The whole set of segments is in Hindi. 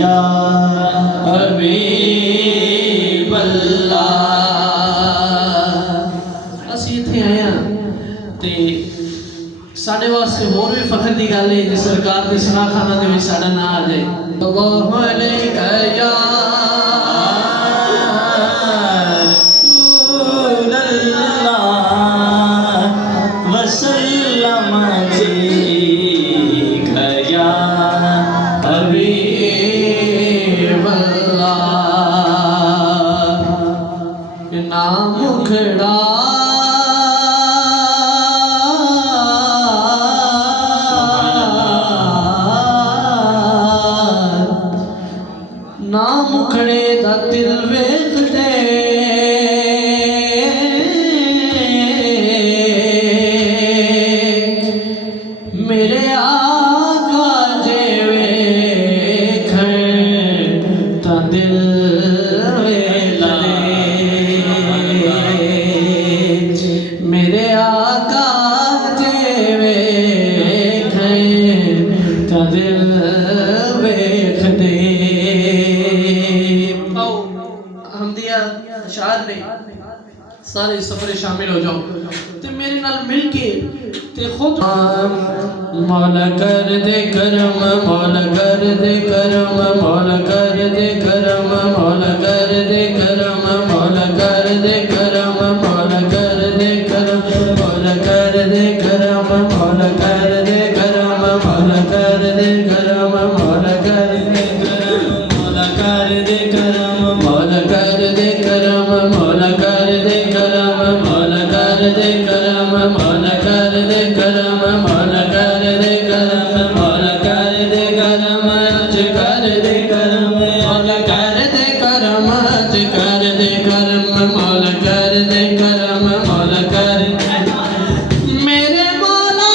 या हबीब अल्लाह। असीं इत्थे आए हां ते साडे वास्ते होर भी फखर दी गल है जे सरकार दे सनाखाना दे विच साडा नाम आ जाए। अल्लाहु अलैका या रसूल अल्लाह वसल्लम अलैका या हबीब अल्लाह। नाम मुखड़ा ना मुखड़े दा दिल वेखदे मेरे आका जे वेखण ता दिल वेखदे। मेरे आका जे वेखण ता दिल वेखदे। शार ने सारे सफरे शामिल हो जाओ ते मेरे नाल मिल के ते खुद मौला कर दे करम, मौला कर दे करम, मौला कर दे करम, मौला कर दे करम, मौला कर दे करम, मौला कर दे करम, मौला कर दे करम, मौला कर दे करम, मौला कर दे करम, मौला कर दे करम, मौला कर दे करम, मौला कर दे करम, मौला कर दे करम, मौला कर दे करम, मौला कर दे करम, मौला कर दे करम, मौला कर दे करम, अज कर दे करम, मौला कर दे करम, अज कर दे करम, मौला कर दे करम, मौला कर मेरे मौला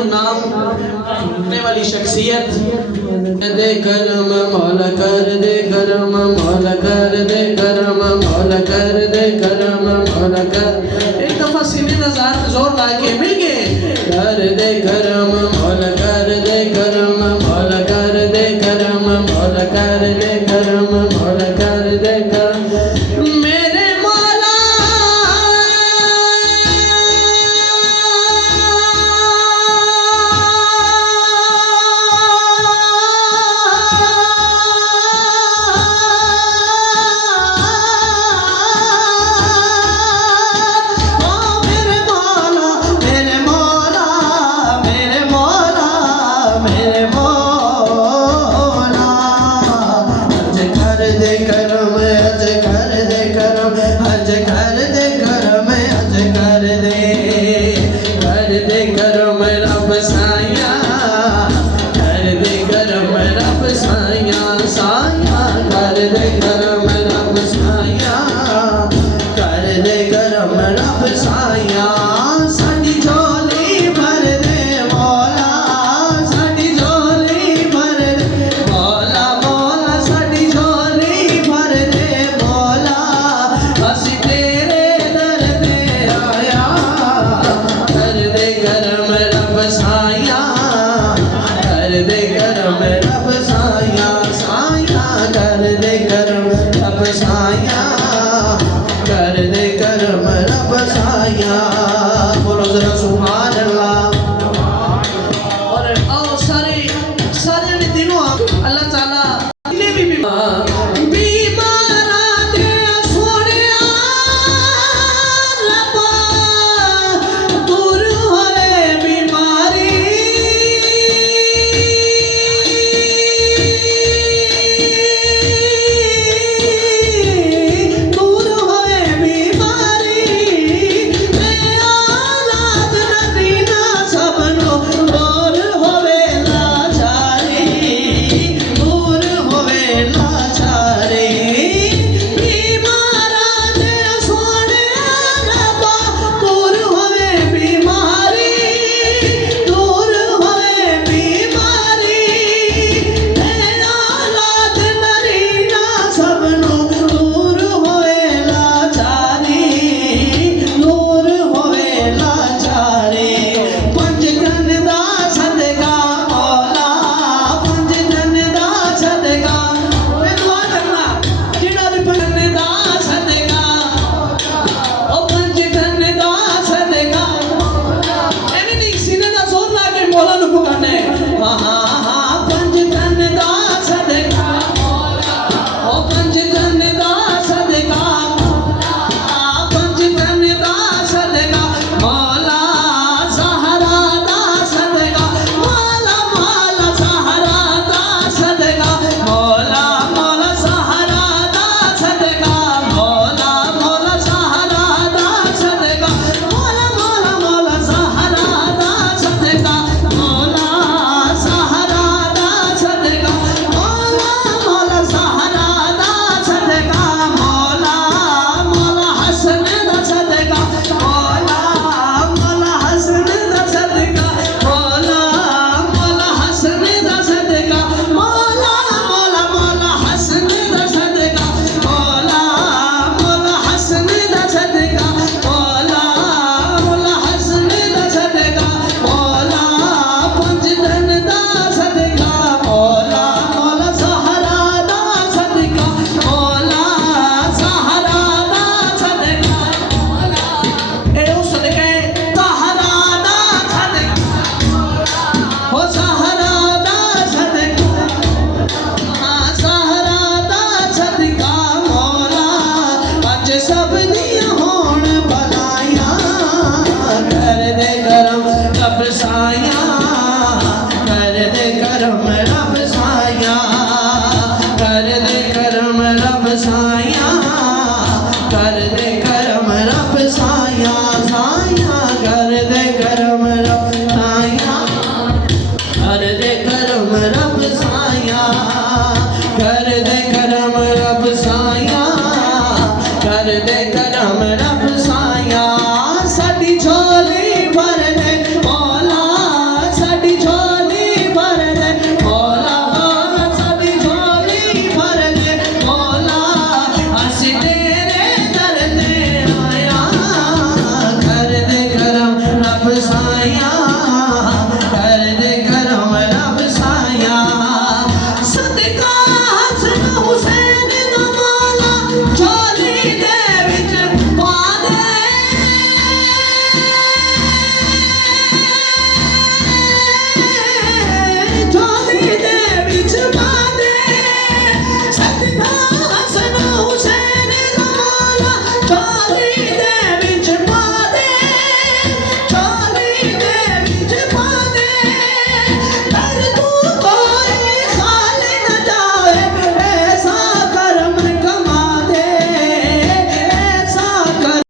नाम रखने वाली शख्सियत दे करम, मौला कर दे करम, मौला कर दे करम, मौला कर दे करम, मौला कर। एक दफा सीने नज़ार जोर ला के मिल गए। कर दे करम, मौला कर दे करम, मौला कर दे करम, मौला कर दे करम, मौला कर दे करम। मेरे मौला कर दे करम, रब सा